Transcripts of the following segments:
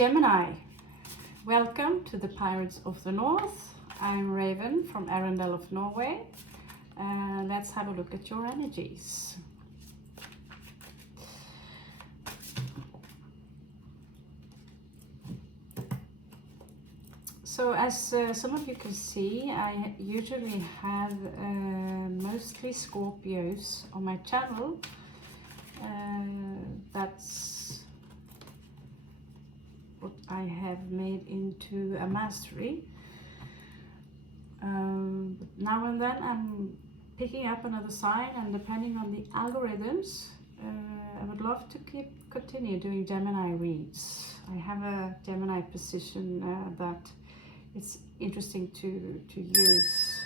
Gemini, welcome to the Pirates of the North. I'm Raven from Arendal of Norway. Let's have a look at your energies. So as some of you can see, I usually have mostly Scorpios on my channel. That's what I have made into a mastery. Now and then I'm picking up another sign, and depending on the algorithms, I would love to continue doing Gemini reads. I have a Gemini position that it's interesting to use.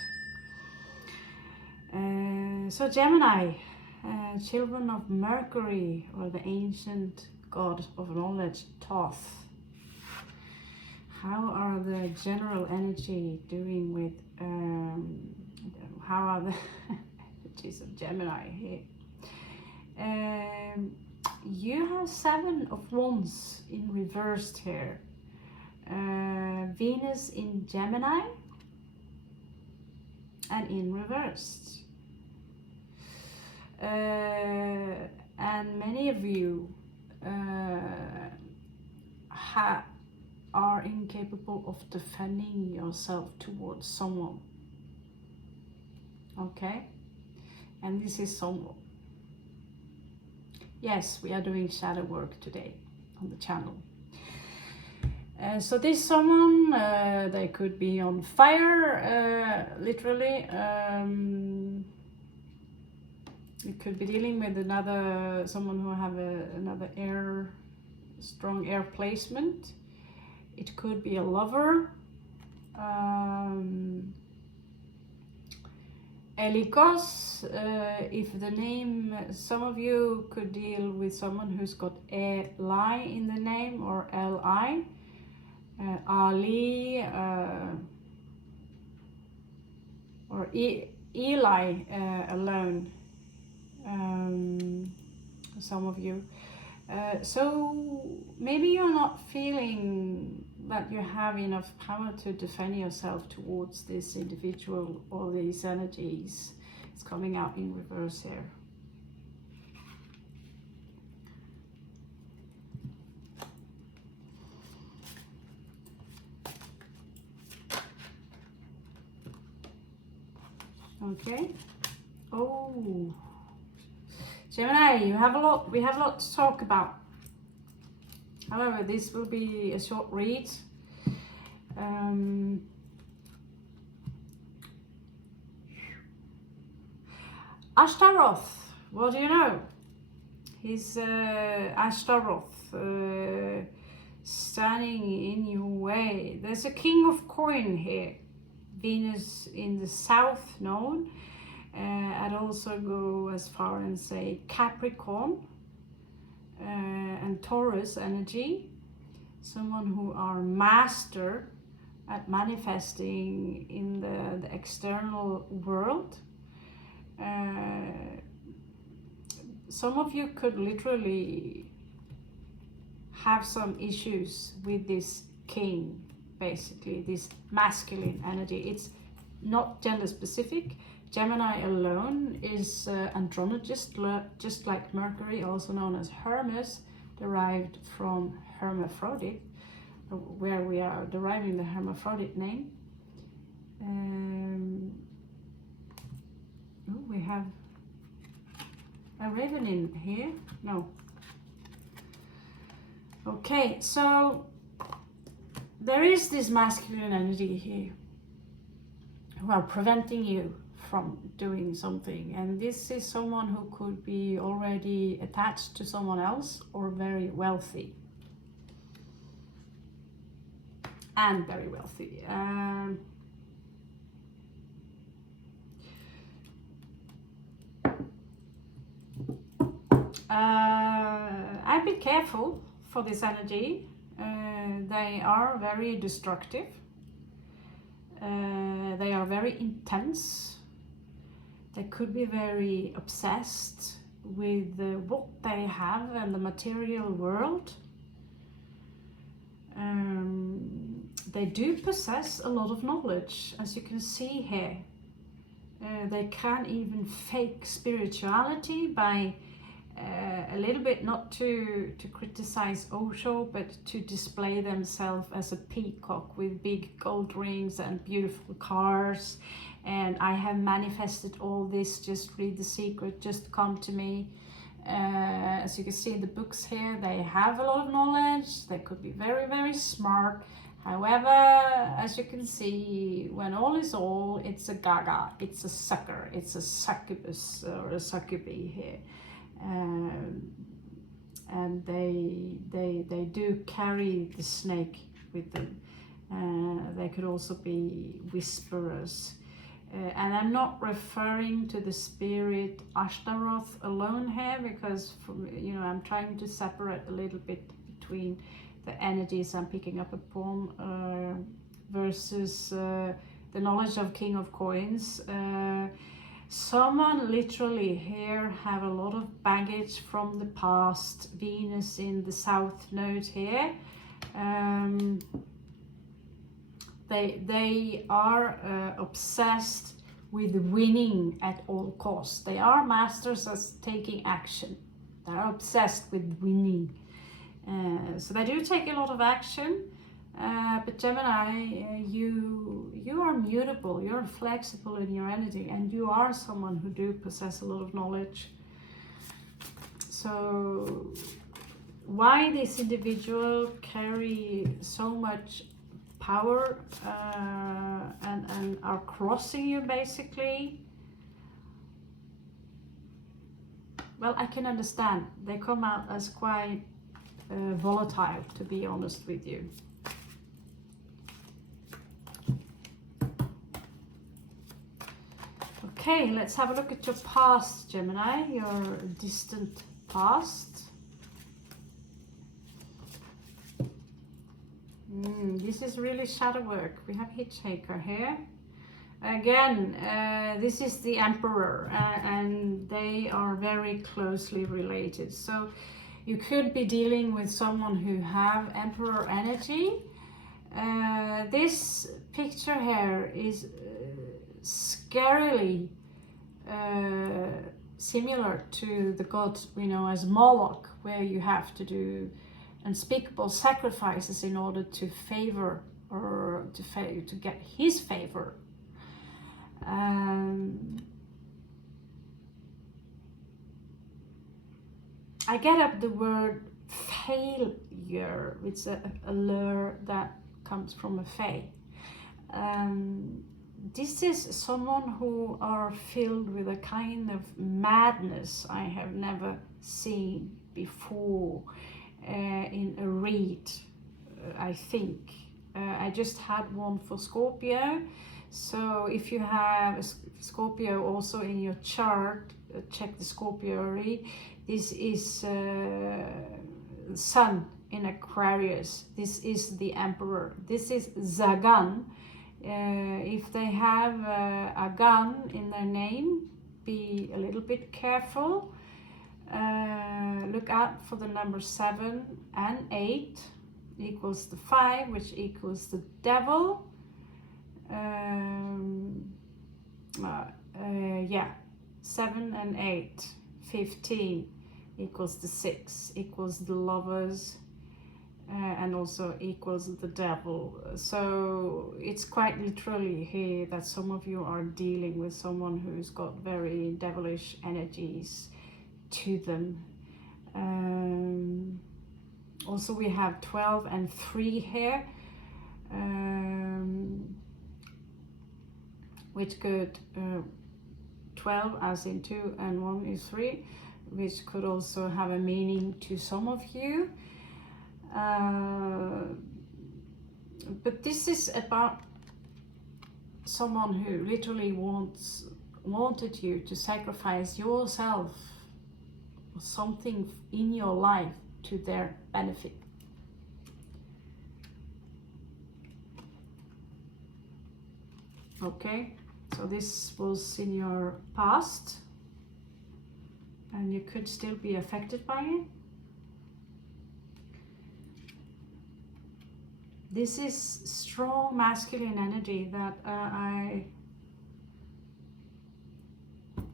So Gemini, children of Mercury, or the ancient god of knowledge, Thoth. How are the general energy doing with, how are the energies of Gemini here? You have 7 of Wands in reversed here. Venus in Gemini and in reversed. And many of you are incapable of defending yourself towards someone. Okay? And this is someone. Yes, we are doing shadow work today on the channel. So this someone, they could be on fire, literally. You could be dealing with someone who have another strong air placement. It could be a lover. Elikos, if the name, some of you could deal with someone who's got Eli in the name, or Li. Ali, or Eli alone, some of you. So maybe you're not feeling that you have enough power to defend yourself towards this individual or these energies. It's coming out in reverse here. Okay. Oh, Gemini, we have a lot to talk about. However, this will be a short read. Ashtaroth, what do you know? He's Ashtaroth, standing in your way. There's a king of coin here. Venus in the south known. I'd also go as far and say Capricorn and Taurus energy. Someone who are master at manifesting in the external world. Some of you could literally have some issues with this king, basically, this masculine energy. It's not gender specific. Gemini alone is androgynous, just like Mercury, also known as Hermes, derived from hermaphrodite, where we are deriving the hermaphrodite name. We have a raven in here. No. Okay, so there is this masculine energy here who are preventing you from doing something, and this is someone who could be already attached to someone else or very wealthy. And very wealthy. I'd be careful for this energy. They are very destructive. They are very intense. They could be very obsessed with what they have and the material world. they do possess a lot of knowledge, as you can see here. They can even fake spirituality by a little bit, not to criticize Osho, but to display themselves as a peacock with big gold rings and beautiful cars. And I have manifested all this, just read the secret, just come to me. As you can see in the books here, they have a lot of knowledge, they could be very, very smart. However, as you can see, when all is all, it's a gaga, it's a sucker, it's a succubus or a succubi here. And they do carry the snake with them. They could also be whisperers. And I'm not referring to the spirit Ashtaroth alone here, because I'm trying to separate a little bit between the energies I'm picking up upon versus the knowledge of King of Coins. Someone literally here have a lot of baggage from the past. Venus in the south node here. They are obsessed with winning at all costs. They are masters at taking action. They are obsessed with winning. So they do take a lot of action. But Gemini, you are mutable, you're flexible in your energy, and you are someone who do possess a lot of knowledge. So why this individual carry so much power and are crossing you basically? Well, I can understand. They come out as quite volatile, to be honest with you. Okay, let's have a look at your past, Gemini, your distant past. This is really shadow work. We have Hitchhiker here. Again, this is the Emperor, and they are very closely related. So you could be dealing with someone who have Emperor energy. This picture here is scarily similar to the god we know as Moloch, where you have to do unspeakable sacrifices in order to favor or to get his favor. I get up the word failure. It's a lure that comes from a fae. This is someone who are filled with a kind of madness I have never seen before in a read, I think. I just had one for Scorpio. So if you have a Scorpio also in your chart, check the Scorpio read. This is Sun in Aquarius. This is the Emperor. This is Zagan. If they have a gun in their name, be a little bit careful. Look out for the number 7 and 8 equals the 5, which equals the devil. Yeah, 7 and 8, 15 equals the 6, equals the lovers, and also equals the devil. So it's quite literally here that some of you are dealing with someone who's got very devilish energies to them. Also we have 12 and 3 here, which could 12 as in 2 and 1 is 3, which could also have a meaning to some of you. But this is about someone who literally wanted you to sacrifice yourself or something in your life to their benefit. Okay, so this was in your past and you could still be affected by it. This is strong masculine energy that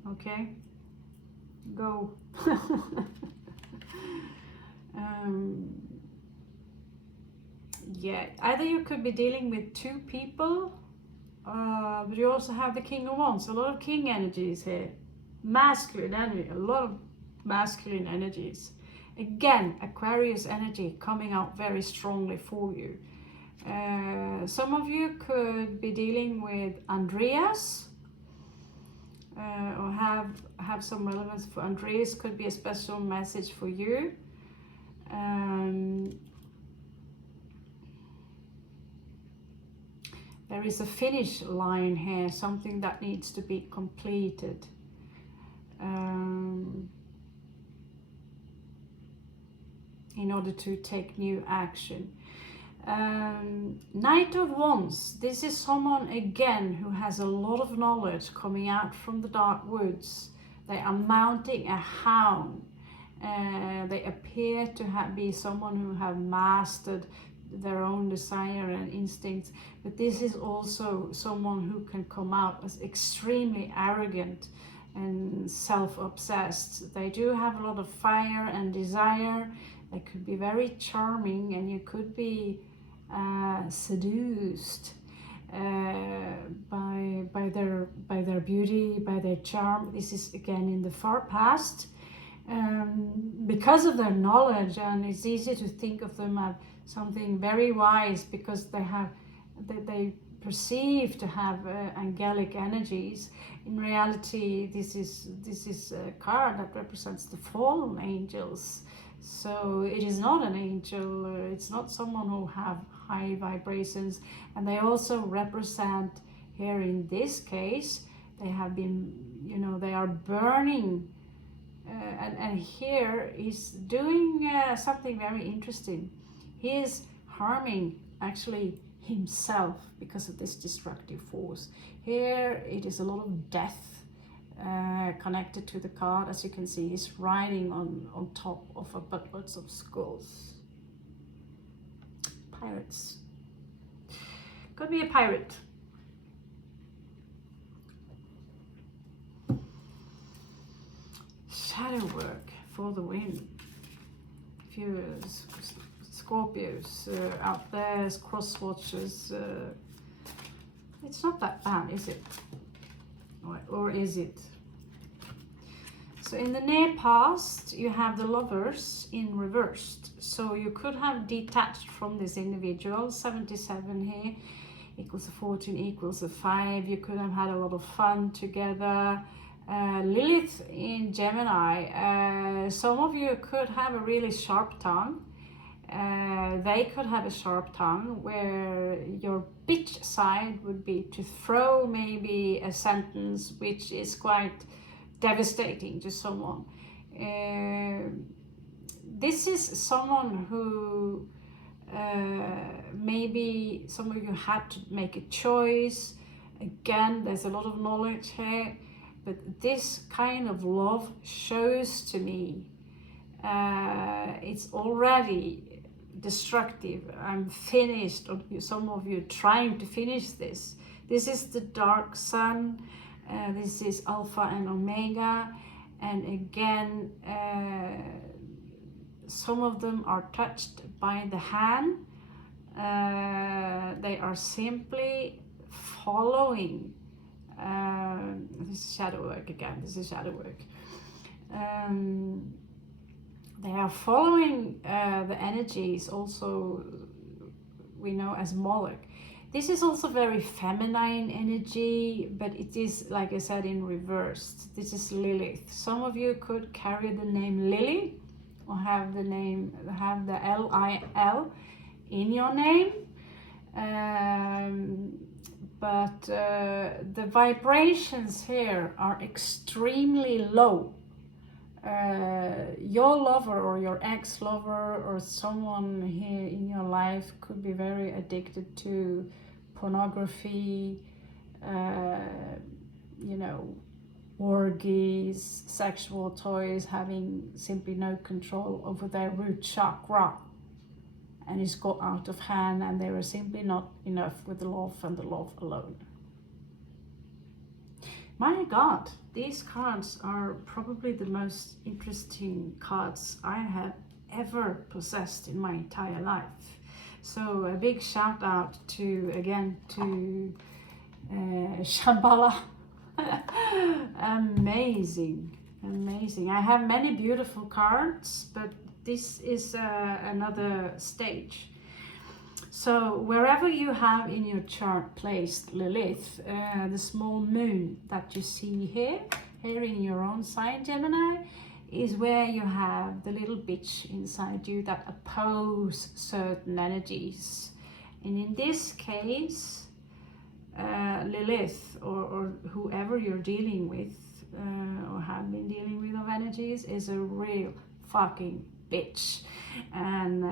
okay, go. Yeah, either you could be dealing with two people, but you also have the King of Wands. A lot of King energies here. Masculine energy, a lot of masculine energies. Again, Aquarius energy coming out very strongly for you. Some of you could be dealing with Andreas, or have some relevance for Andreas. Could be a special message for you. There is a finish line here, something that needs to be completed. In order to take new action. Knight of Wands, this is someone again who has a lot of knowledge coming out from the dark woods. They are mounting a hound. They appear to be someone who have mastered their own desire and instincts, but this is also someone who can come out as extremely arrogant and self-obsessed. They do have a lot of fire and desire. They could be very charming, and you could be seduced by their beauty, by their charm. This is again in the far past, because of their knowledge, and it's easy to think of them as something very wise because they perceive to have angelic energies. In reality, this is a card that represents the fallen angels. So it is not an angel, it's not someone who have high vibrations, and they also represent, here in this case, they have been, they are burning, and here he's doing something very interesting. He is harming actually himself because of this destructive force. Here it is a lot of death connected to the card. As you can see, he's riding on top of a buttloads of skulls. Pirates. Could be a pirate. Shadow work for the win. Few Scorpios out there as cross watchers. It's not that bad, is it? Or is it? So in the near past, you have the Lovers in reversed. So you could have detached from this individual. 77 here equals a 14 equals a 5. You could have had a lot of fun together. Lilith in Gemini. Some of you could have a really sharp tongue. They could have a sharp tongue, where your bitch side would be to throw maybe a sentence which is quite devastating to someone. This is someone who maybe some of you had to make a choice. Again, there's a lot of knowledge here, but this kind of love shows to me it's already destructive. I'm finished, or some of you trying to finish this. This is the dark sun. This is Alpha and Omega, and again some of them are touched by the hand. They are simply following. This is shadow work again. This is shadow work. They are following the energies, also we know as Moloch. This is also very feminine energy, but it is, like I said, in reverse. This is Lilith. Some of you could carry the name Lily, or have the L-I-L in your name. But the vibrations here are extremely low. Your lover or your ex-lover or someone here in your life could be very addicted to pornography, orgies, sexual toys, having simply no control over their root chakra. and it's got out of hand, and there is simply not enough with the love and the love alone. My God, these cards are probably the most interesting cards I have ever possessed in my entire life. So a big shout out to Shambhala. Amazing. I have many beautiful cards, but this is another stage. So wherever you have in your chart placed Lilith, the small moon that you see here in your own sign, Gemini, is where you have the little bitch inside you that oppose certain energies. And in this case, Lilith, or whoever you're dealing with, or have been dealing with of energies, is a real fucking bitch. And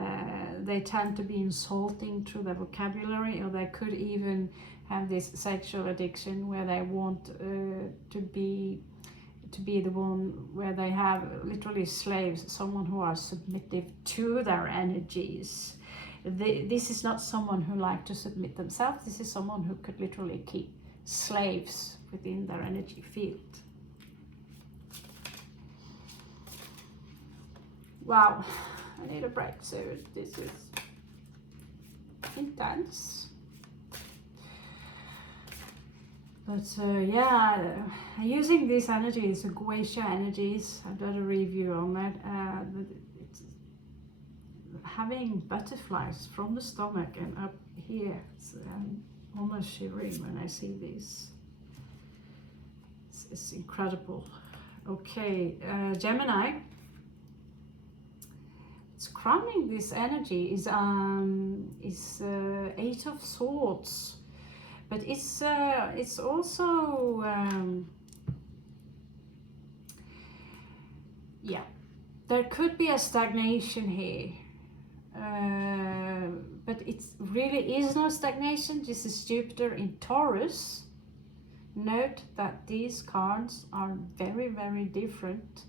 they tend to be insulting through their vocabulary, or they could even have this sexual addiction where they want to be the one where they have literally slaves, someone who are submissive to their energies. This is not someone who likes to submit themselves. This is someone who could literally keep slaves within their energy field. Wow, I need a break, so this is intense. But yeah, using these energies, Guisha energies, I've done a review on that. It's having butterflies from the stomach and up here. I'm almost shivering when I see these. It's incredible. Okay, Gemini. It's crowning this energy is Eight of Swords. But it's also yeah, there could be a stagnation here, but it really is no stagnation. This is Jupiter in Taurus. Note that these cards are very, very different.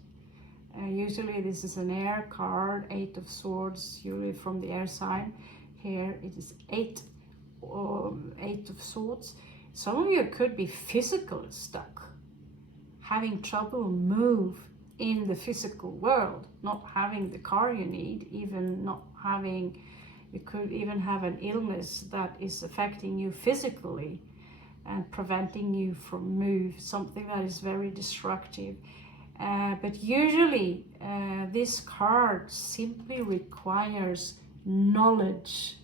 Usually this is an air card, Eight of Swords, usually from the air sign. Here it is Eight of Swords. Some of you could be physically stuck, having trouble move in the physical world, not having the car you need, even not having, you could even have an illness that is affecting you physically and preventing you from move, something that is very destructive. But usually this card simply requires knowledge.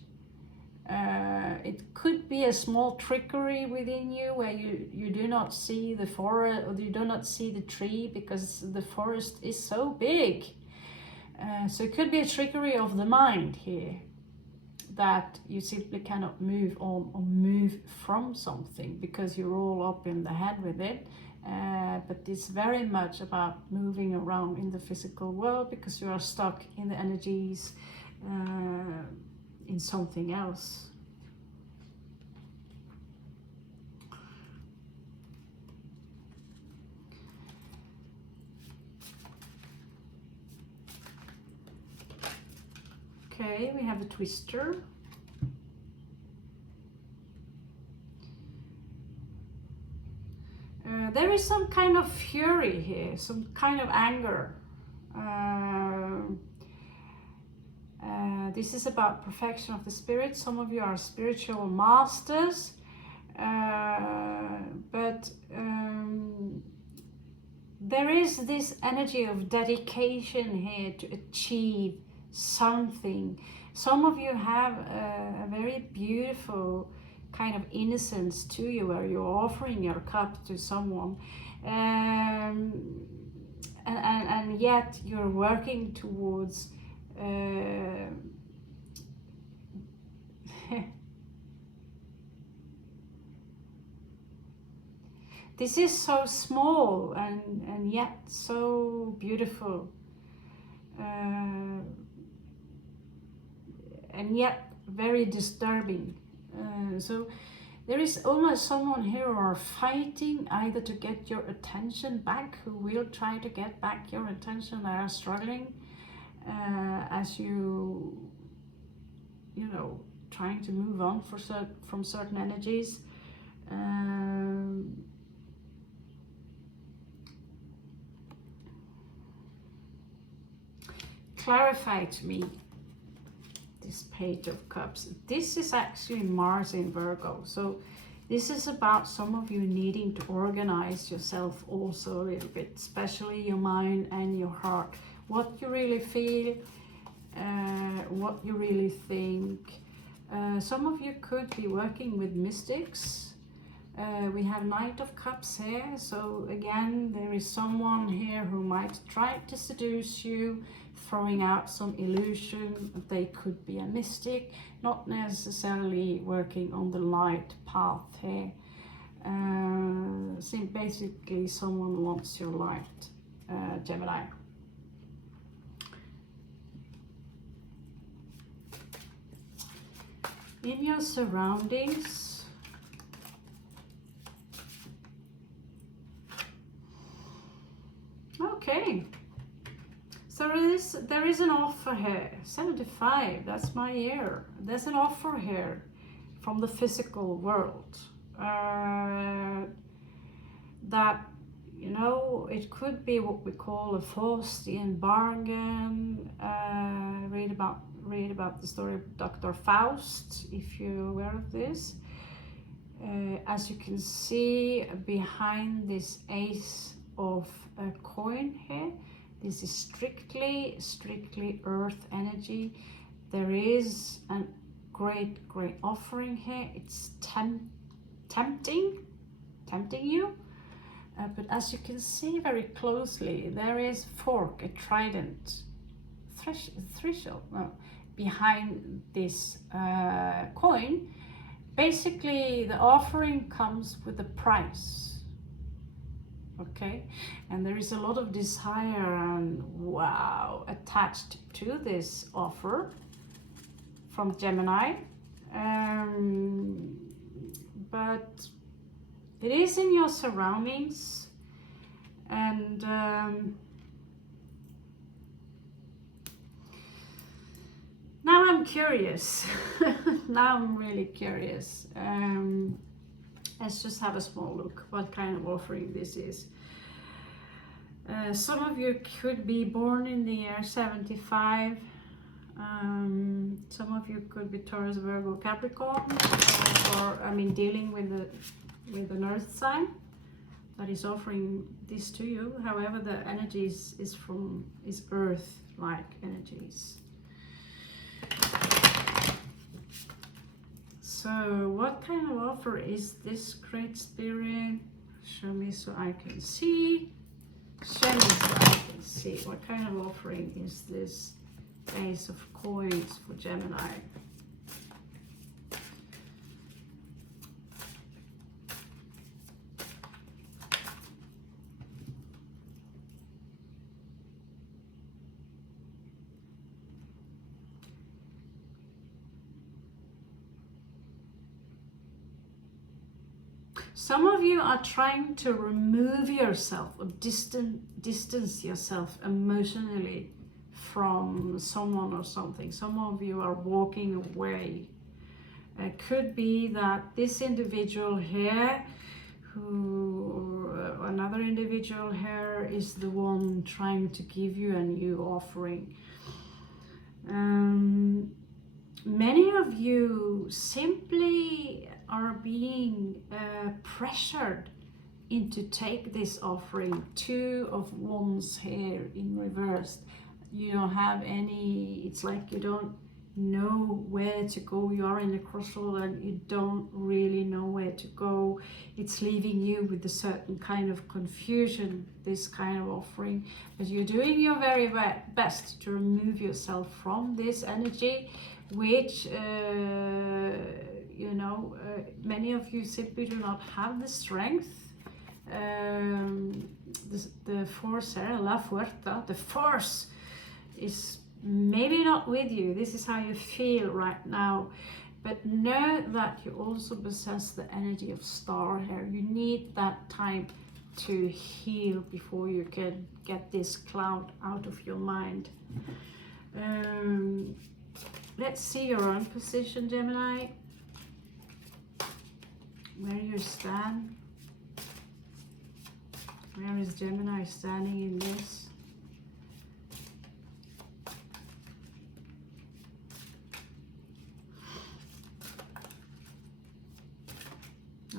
It could be a small trickery within you where you do not see the forest, or you do not see the tree because the forest is so big. So it could be a trickery of the mind here, that you simply cannot move on or move from something because you're all up in the head with it. But it's very much about moving around in the physical world because you are stuck in the energies in something else. Okay, we have a twister. There is some kind of fury here, some kind of anger. This is about perfection of the spirit. Some of you are spiritual masters, but there is this energy of dedication here to achieve something. Some of you have a very beautiful kind of innocence to you, where you're offering your cup to someone, and yet you're working towards this is so small and yet so beautiful, and yet very disturbing. So there is almost someone here who are fighting either to get your attention back, who will try to get back your attention. They are struggling as you you know, trying to move on from certain energies. Clarify to me this Page of Cups. This is actually Mars in Virgo, so this is about some of you needing to organize yourself also a little bit, especially your mind and your heart. What you really feel, what you really think. Some of you could be working with mystics. We have Knight of Cups here, so again, there is someone here who might try to seduce you, throwing out some illusion. They could be a mystic, not necessarily working on the light path here. Basically, someone wants your light, Gemini. In your surroundings, okay, so there is an offer here. 75, that's my year. There's an offer here from the physical world, that, you know, it could be what we call a Faustian bargain. Read about the story of Dr. Faust, if you're aware of this. As you can see behind this Ace of a coin here, this is strictly earth energy. There is a great offering here. It's tempting you, but as you can see very closely, there is fork, a trident, threshold, no, behind this coin. Basically, the offering comes with a price. Okay, and there is a lot of desire and wow attached to this offer from Gemini, but it is in your surroundings, and now I'm curious. Now I'm really curious. Let's just have a small look what kind of offering this is. Some of you could be born in the year 75. Some of you could be Taurus, Virgo, Capricorn, or I mean dealing with an earth sign that is offering this to you. However, the energies is earth-like energies. So what kind of offer is this, Great Spirit? Show me so I can see. Show me so I can see. What kind of offering is this Ace of Coins for Gemini? Some of you are trying to remove yourself or distance yourself emotionally from someone or something. Some of you are walking away. It could be that this individual here, another individual here, is the one trying to give you a new offering. Many of you simply are being pressured into take this offering. 2 of Wands here in reverse. You don't have any, it's like you don't know where to go. You are in a crossroad and you don't really know where to go. It's leaving you with a certain kind of confusion, this kind of offering. But you're doing your very best to remove yourself from this energy, which many of you simply do not have the strength. The force here, la fuerza, the force is maybe not with you. This is how you feel right now. But know that you also possess the energy of star here. You need that time to heal before you can get this cloud out of your mind. Let's see your own position, Gemini. Where you stand. Where is Gemini standing in this?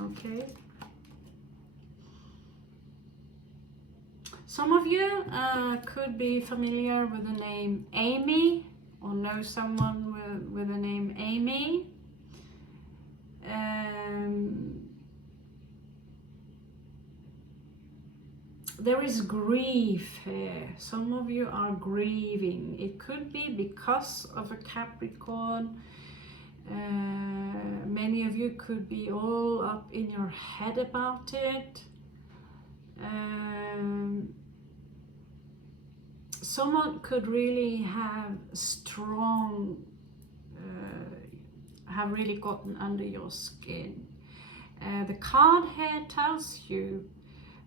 Okay. Some of you could be familiar with the name Amy, or know someone with the name Amy. There is grief here. Some of you are grieving. It could be because of a Capricorn. Many of you could be all up in your head about it. Someone could really have strong, have really gotten under your skin. The card here tells you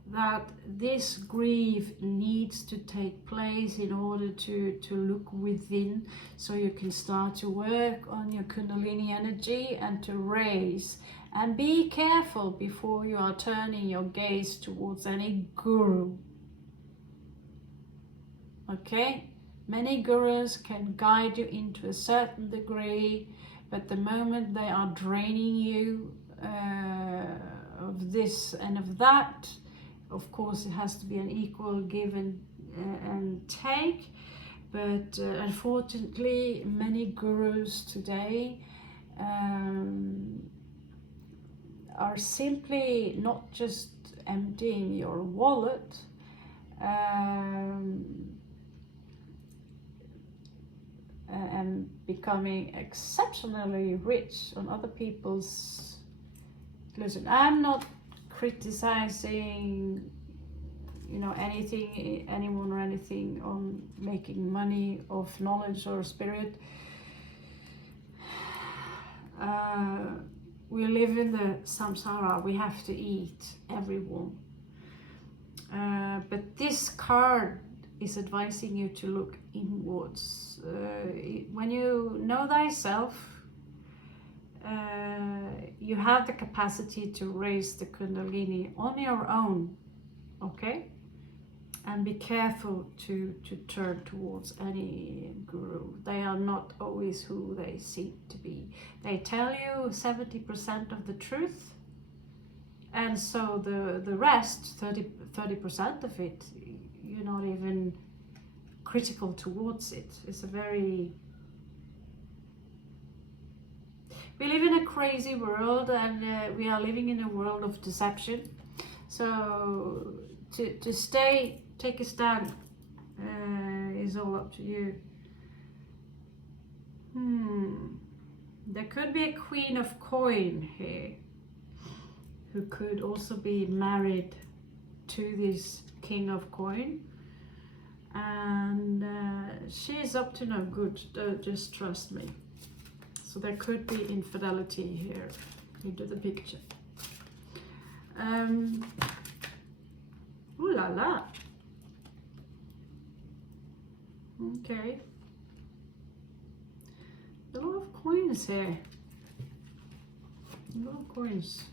that this grief needs to take place in order to look within, so you can start to work on your Kundalini energy and to raise. And be careful before you are turning your gaze towards any guru. Okay? Many gurus can guide you into a certain degree, but the moment they are draining you of this and of that, of course, it has to be an equal give and take. But unfortunately, many gurus today are simply not just emptying your wallet, and becoming exceptionally rich on other people's. Listen, I'm not criticizing, anyone or anything on making money off knowledge or spirit. We live in the samsara. We have to eat, everyone. But this card is advising you to look inwards. When you know thyself, you have the capacity to raise the Kundalini on your own, okay? And be careful to turn towards any guru. They are not always who they seem to be. They tell you 70% of the truth, and so the rest, 30% of it, you're not even critical towards it. It's a very... We live in a crazy world, and we are living in a world of deception. So to take a stand is all up to you. There could be a Queen of Coin here, who could also be married to this King of Coin. And she is up to no good, just trust me. So there could be infidelity here into the picture. Ooh la la. Okay. A lot of coins here. A lot of coins.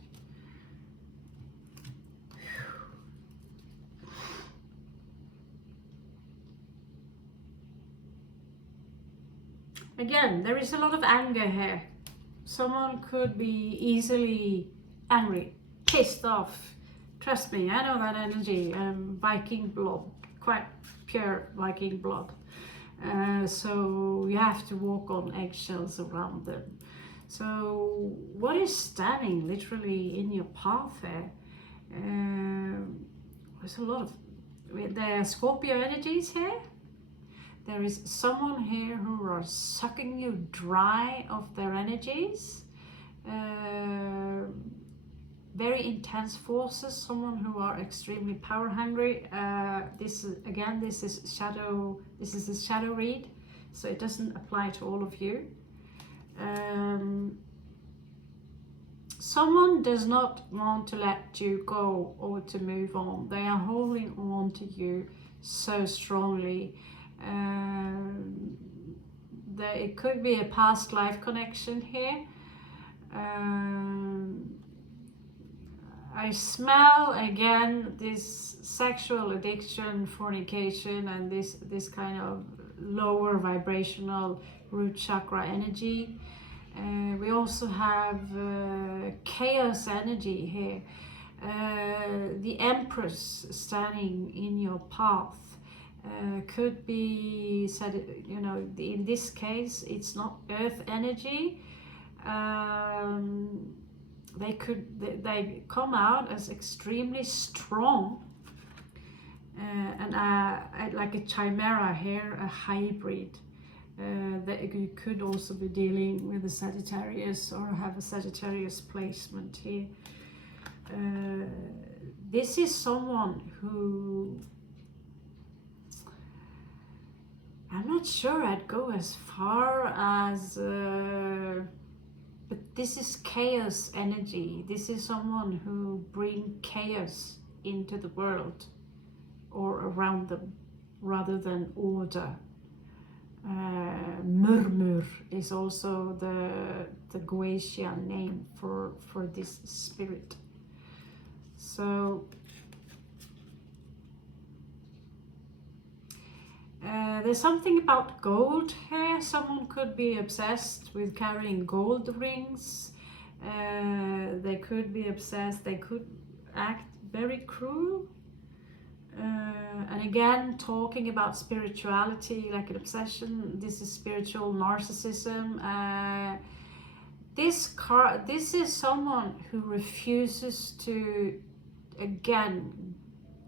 Again, there is a lot of anger here. Someone could be easily angry, pissed off. Trust me, I know that energy. Viking blood, quite pure Viking blood. So you have to walk on eggshells around them. So what is standing literally in your path there? There's a lot of... There are Scorpio energies here. There is someone here who are sucking you dry of their energies. Very intense forces, someone who are extremely power hungry. This is shadow, this is a shadow read, so it doesn't apply to all of you. Someone does not want to let you go or to move on. They are holding on to you so strongly. it could be a past life connection here. I smell again this sexual addiction, fornication, and this kind of lower vibrational root chakra energy. We also have chaos energy here. The Empress standing in your path could be said, you know, in this case it's not earth energy. They come out as extremely strong, and like a chimera here, a hybrid. That you could also be dealing with a Sagittarius or have a Sagittarius placement here. This is someone who, I'm not sure I'd go as far as, but this is chaos energy. This is someone who brings chaos into the world or around them rather than order. Murmur is also the Goetian name for this spirit. So there's something about gold here. Someone could be obsessed with carrying gold rings. They could be obsessed. They could act very cruel. And again, talking about spirituality like an obsession, this is spiritual narcissism. This is someone who refuses to, again,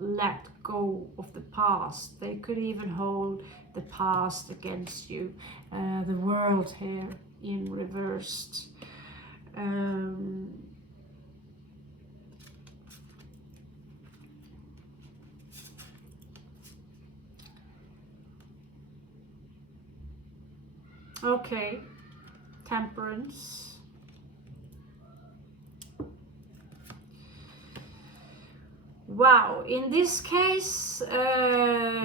let go of the past. They could even hold the past against you. The world here in reversed. Okay, Temperance. Wow, in this case,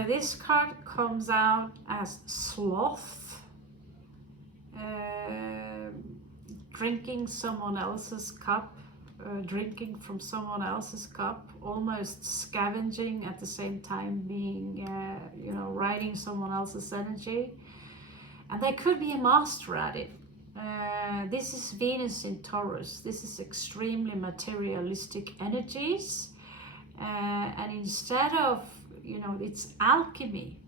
this card comes out as sloth, drinking someone else's cup, drinking from someone else's cup, almost scavenging at the same time being, you know, riding someone else's energy. And they could be a master at it. This is Venus in Taurus. This is extremely materialistic energies. And instead of, you know, it's alchemy,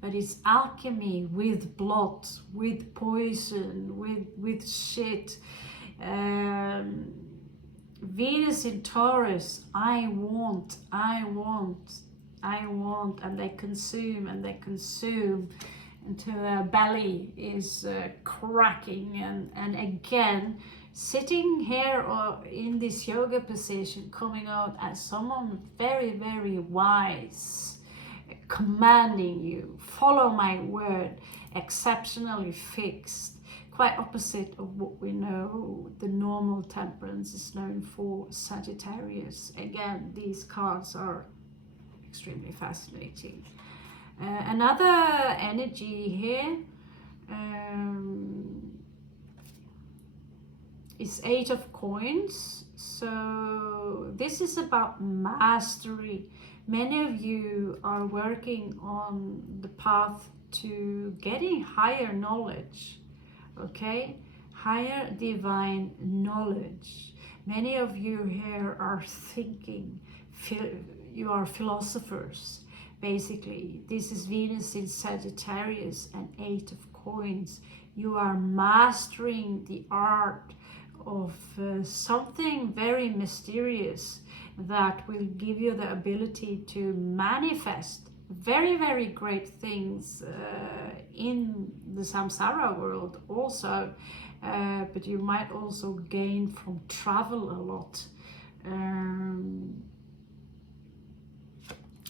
but it's alchemy with blood, with poison, with shit. Venus in Taurus, I want, and they consume until their belly is cracking, and again, sitting here or in this yoga position, coming out as someone very, very wise, commanding you, follow my word, exceptionally fixed, quite opposite of what we know the normal Temperance is known for, Sagittarius. Again, these cards are extremely fascinating. Another energy here is 8 of Coins. So this is about mastery. Many of you are working on the path to getting higher knowledge, okay? Higher divine knowledge. Many of you here are thinking, you are philosophers. Basically, this is Venus in Sagittarius and 8 of Coins. You are mastering the art of something very mysterious that will give you the ability to manifest very, very great things in the samsara world also. But you might also gain from travel a lot.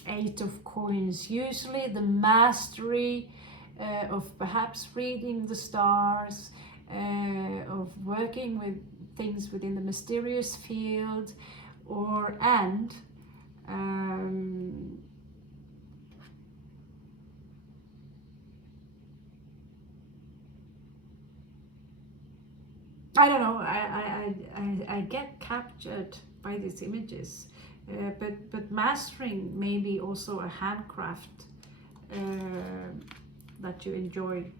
8 of Coins, usually the mastery of perhaps reading the stars, of working with things within the mysterious field, and I don't know. I get captured by these images, but mastering maybe also a handcraft that you enjoy.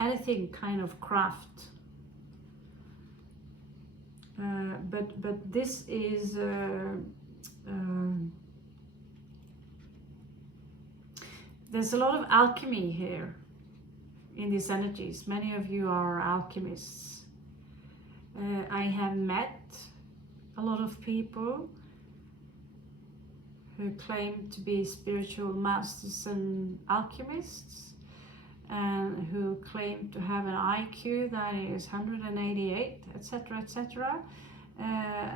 Anything kind of craft. But this is there's a lot of alchemy here in these energies. Many of you are alchemists. I have met a lot of people who claim to be spiritual masters and alchemists, and who claim to have an IQ that is 188, etc., etc.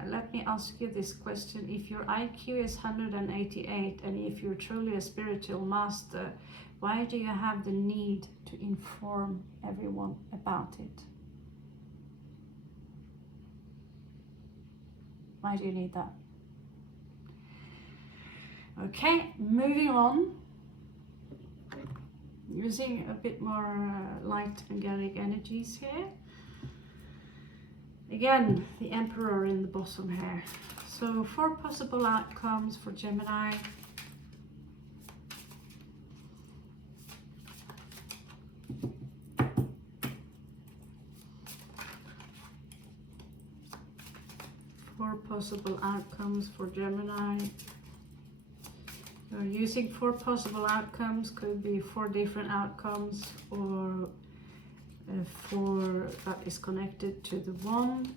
Let me ask you this question. If your IQ is 188 and if you're truly a spiritual master, why do you have the need to inform everyone about it? Why do you need that? Okay, moving on. Using a bit more light angelic energies here. Again, the Emperor in the bottom here. So 4 possible outcomes for Gemini. Four possible outcomes for Gemini. Using 4 possible outcomes, could be 4 different outcomes, or 4 that is connected to the one.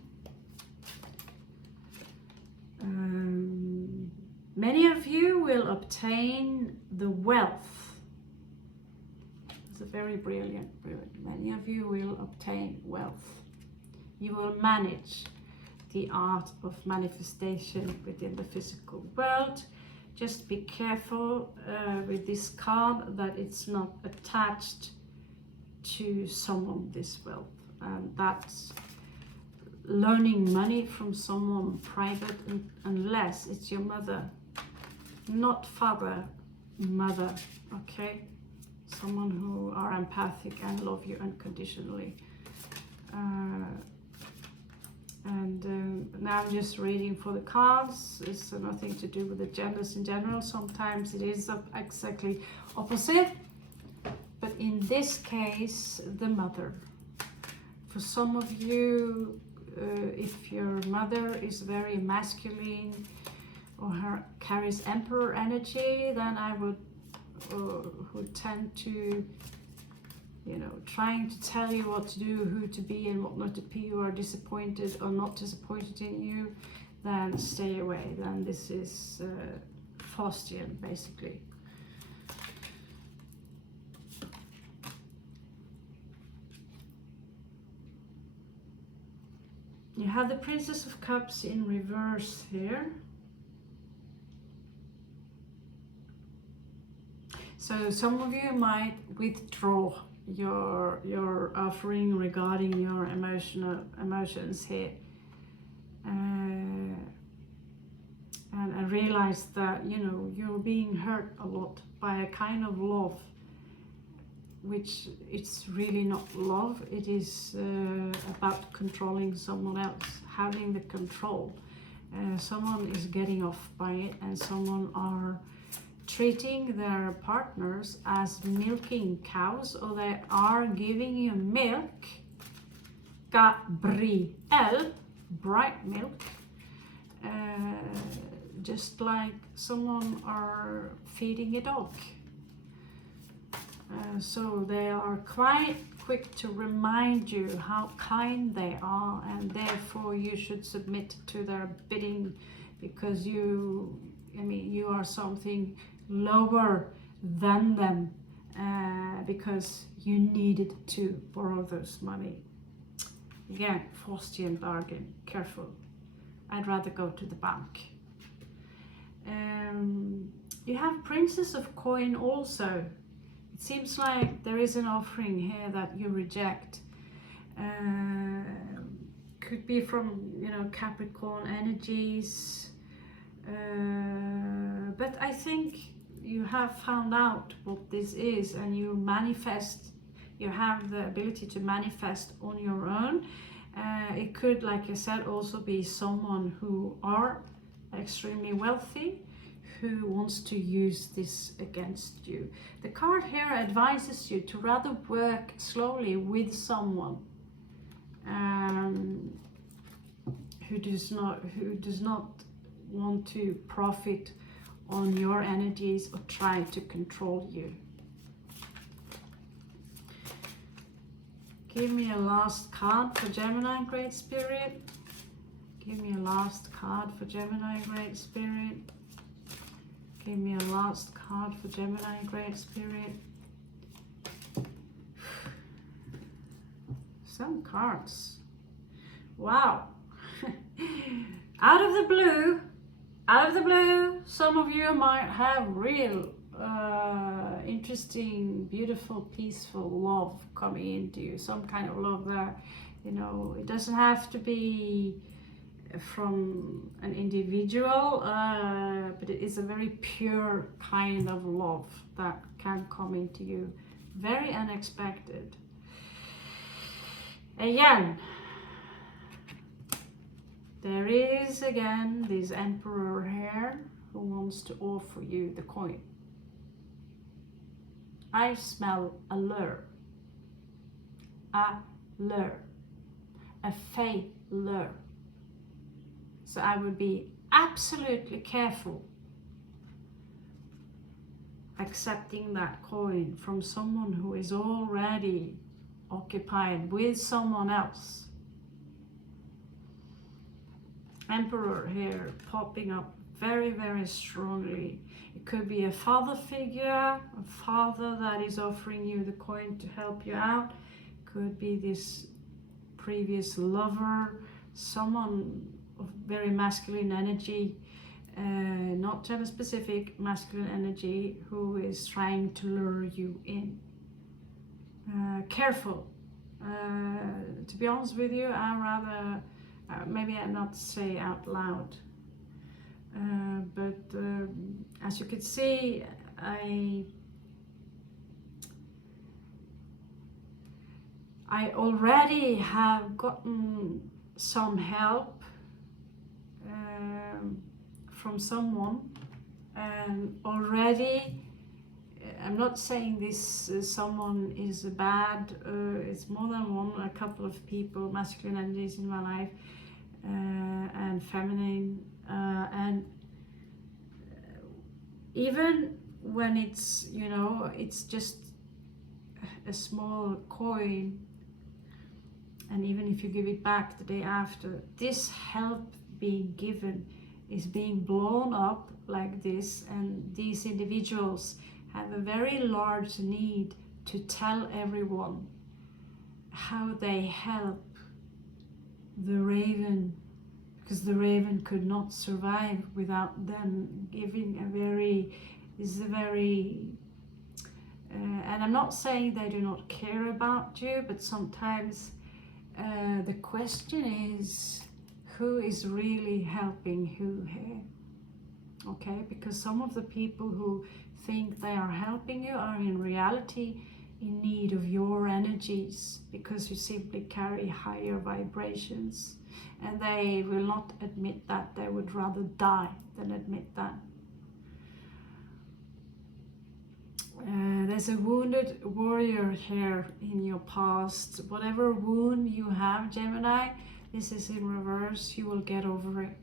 Many of you will obtain the wealth. It's a very brilliant. Many of you will obtain wealth. You will manage the art of manifestation within the physical world. Just be careful with this card that it's not attached to someone, this wealth. That's loaning money from someone private, unless it's your mother, not father, mother, okay? Someone who are empathic and love you unconditionally. Now I'm just reading for the cards. It's nothing to do with the genders in general. Sometimes it is exactly opposite. But in this case, the mother. For some of you, if your mother is very masculine or carries emperor energy, then I would tend to, trying to tell you what to do, who to be and what not to be. You are disappointed or not disappointed in you, then stay away. Then this is Faustian, basically. You have the Princess of Cups in reverse here. So some of you might withdraw your offering regarding your emotions here, and realize that you're being hurt a lot by a kind of love, which it's really not love. It is about controlling someone else, having the control. Someone is getting off by it, and someone are treating their partners as milking cows, or they are giving you milk, Gabriel, bright milk, just like someone are feeding a dog. So they are quite quick to remind you how kind they are, and therefore you should submit to their bidding, because you are something lower than them, because you needed to borrow those money. Again, Faustian bargain, careful. I'd rather go to the bank. You have Princess of Coin also. It seems like there is an offering here that you reject. Could be from Capricorn energies, but I think you have found out what this is, and you manifest, you have the ability to manifest on your own. It could, like I said, also be someone who are extremely wealthy, who wants to use this against you. The card here advises you to rather work slowly with someone who does not want to profit on your energies or try to control you. Give me a last card for Gemini, Great Spirit. Give me a last card for Gemini, Great Spirit. Give me a last card for Gemini, Great Spirit. Some cards. Wow. Out of the blue, some of you might have real interesting, beautiful, peaceful love coming into you. Some kind of love there. You know, it doesn't have to be from an individual, but it is a very pure kind of love that can come into you. Very unexpected. Again, there is again this Emperor here who wants to offer you the coin. I smell a lure, a faith lure. So I would be absolutely careful accepting that coin from someone who is already occupied with someone else. Emperor here popping up very, very strongly. It could be a father figure, a father that is offering you the coin to help you out. Could be this previous lover, someone of very masculine energy, not gender specific, masculine energy, who is trying to lure you in. Careful. To be honest with you, I rather maybe I not say out loud, but as you can see, I already have gotten some help from someone, and already I'm not saying this someone is bad, it's more than one, a couple of people, masculine energies in my life, and feminine, and even when it's, you know, it's just a small coin, and even if you give it back the day after, this help being given is being blown up like this, and these individuals have a very large need to tell everyone how they help the raven, because the raven could not survive without them giving a very, and I'm not saying they do not care about you, but sometimes the question is, who is really helping who here? Okay, because some of the people who think they are helping you are in reality in need of your energies, because you simply carry higher vibrations, and they will not admit that. They would rather die than admit that. There's a wounded warrior here in your past. Whatever wound you have, Gemini, this is in reverse. You will get over it.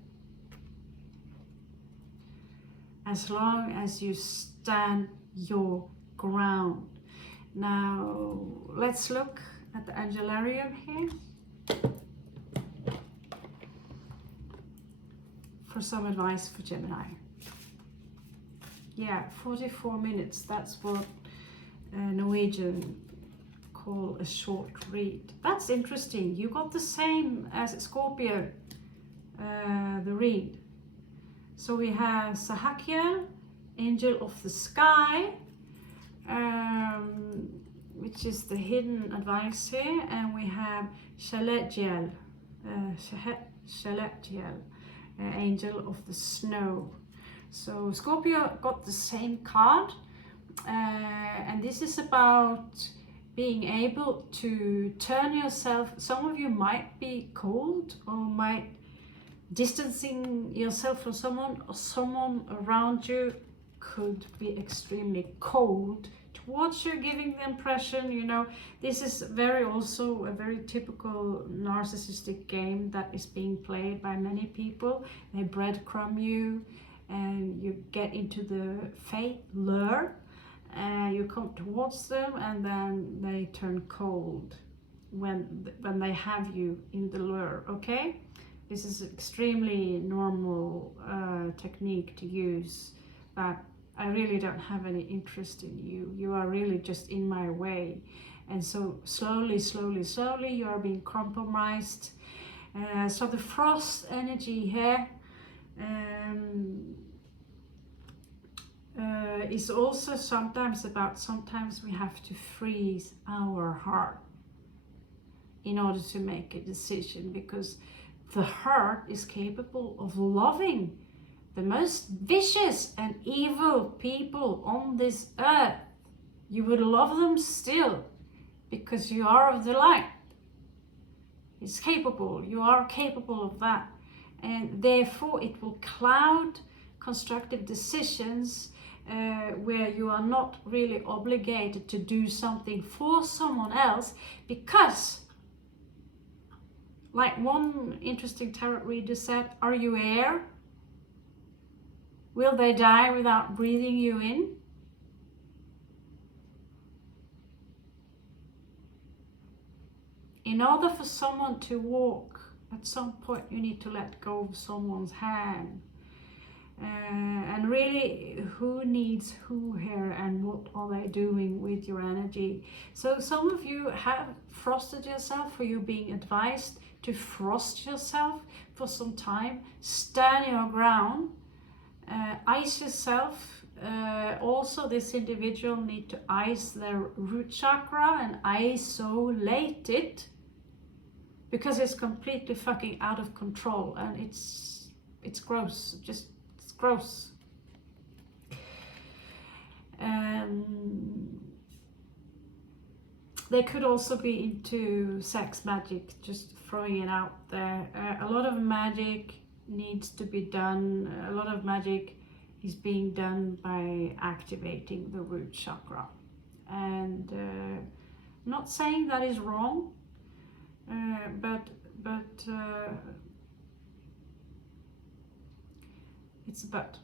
As long as you stand your ground. Now, let's look at the Angelarium here for some advice for Gemini. Yeah, 44 minutes, that's what Norwegian call a short read. That's interesting. You got the same as Scorpio, the read. So we have Sahakiel, Angel of the Sky, which is the hidden advice here, and we have Shaletiel, Angel of the Snow. So Scorpio got the same card, and this is about being able to turn yourself. Some of you might be cold, or might distancing yourself from someone, or someone around you could be extremely cold towards you, giving the impression, you know, this is also a very typical narcissistic game that is being played by many people. They breadcrumb you, and you get into the fate lure, and you come towards them, and then they turn cold when they have you in the lure. Okay, this is extremely normal technique to use, but I really don't have any interest in you. You are really just in my way. And so slowly, you are being compromised. So the frost energy here is also sometimes we have to freeze our heart in order to make a decision, because the heart is capable of loving the most vicious and evil people on this earth. You would love them still because you are of the light. It's capable, you are capable of that, and therefore it will cloud constructive decisions where you are not really obligated to do something for someone else, because, like one interesting tarot reader said, are you air? Will they die without breathing you in? In order for someone to walk, at some point you need to let go of someone's hand. And really, who needs who here, and what are they doing with your energy? So some of you have frosted yourself, for you being advised to frost yourself for some time, stand your ground, ice yourself. Also, this individual need to ice their root chakra and isolate it, because it's completely fucking out of control, and it's gross. It's gross. They could also be into sex magic, just throwing it out there. A lot of magic needs to be done. A lot of magic is being done by activating the root chakra, and I'm not saying that is wrong, but it's a but.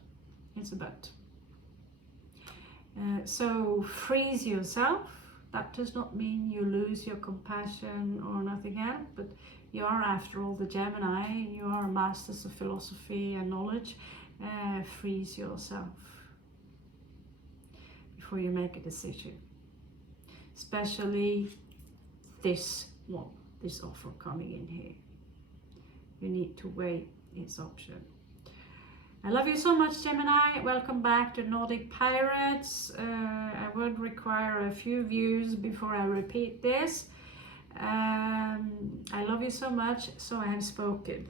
So freeze yourself. That does not mean you lose your compassion or nothing else, but you are, after all, the Gemini. You are masters of philosophy and knowledge. Freeze yourself before you make a decision. Especially this offer coming in here. You need to weigh its option. I love you so much, Gemini. Welcome back to Nordic Pirates. I would require a few views before I repeat this. I love you so much, so I have spoken.